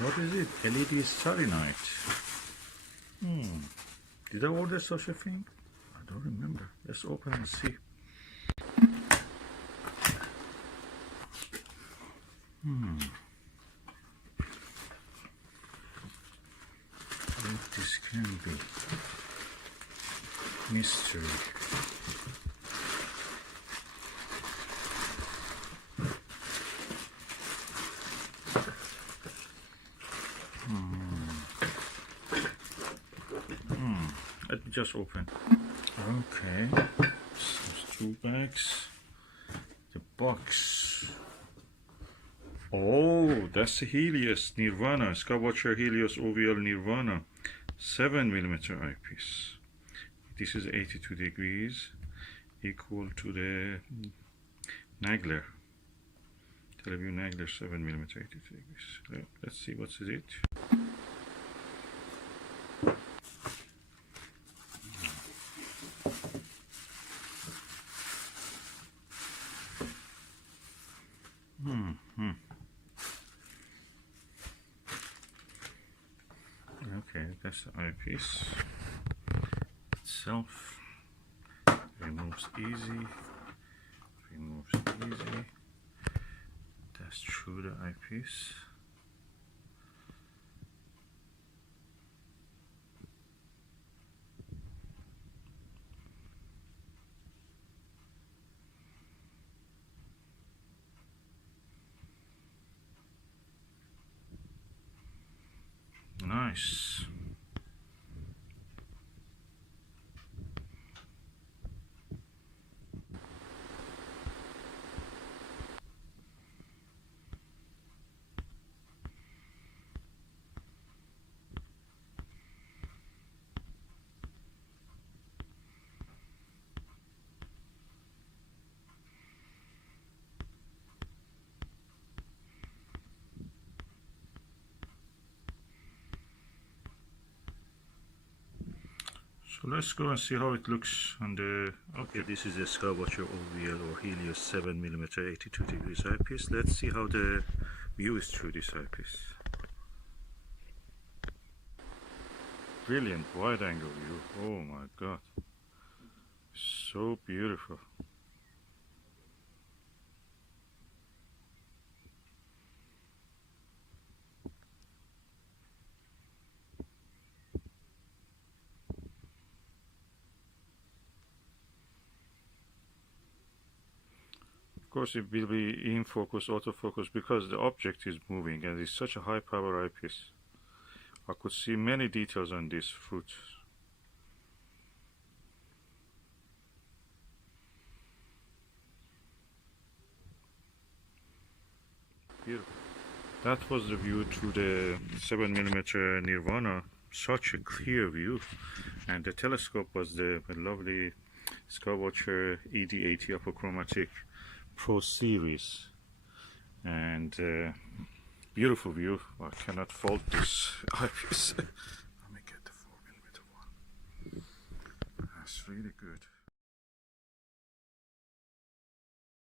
What is it? LED Starry Night. Did I order such a thing? I don't remember. Let's open and see. What this can be. Mystery. Let me just open. Okay, so 2 bags. The box. Oh, that's the Helios Nirvana, Skywatcher Helios OVL Nirvana 7mm eyepiece. This is 82 degrees, equal to the Nagler, Teleview Nagler 7mm 82 degrees. Let's see what's it. Okay, that's the eyepiece itself. Removes easy. That's through the eyepiece. Nice. So let's go and see how it looks on the... Okay, this is a Skywatcher OVL or Helios 7mm 82 degrees eyepiece. Let's see how the view is through this eyepiece. Brilliant wide angle view. Oh my god. So beautiful. Of course it will be in focus, autofocus, because the object is moving and it's such a high power eyepiece. I could see many details on this fruit. Beautiful. That was the view through the 7mm Nirvana. Such a clear view. And the telescope was the lovely Skywatcher ED80 apochromatic Pro Series, and beautiful view. I cannot fault this eyepiece. Let me get the 4mm one. That's really good.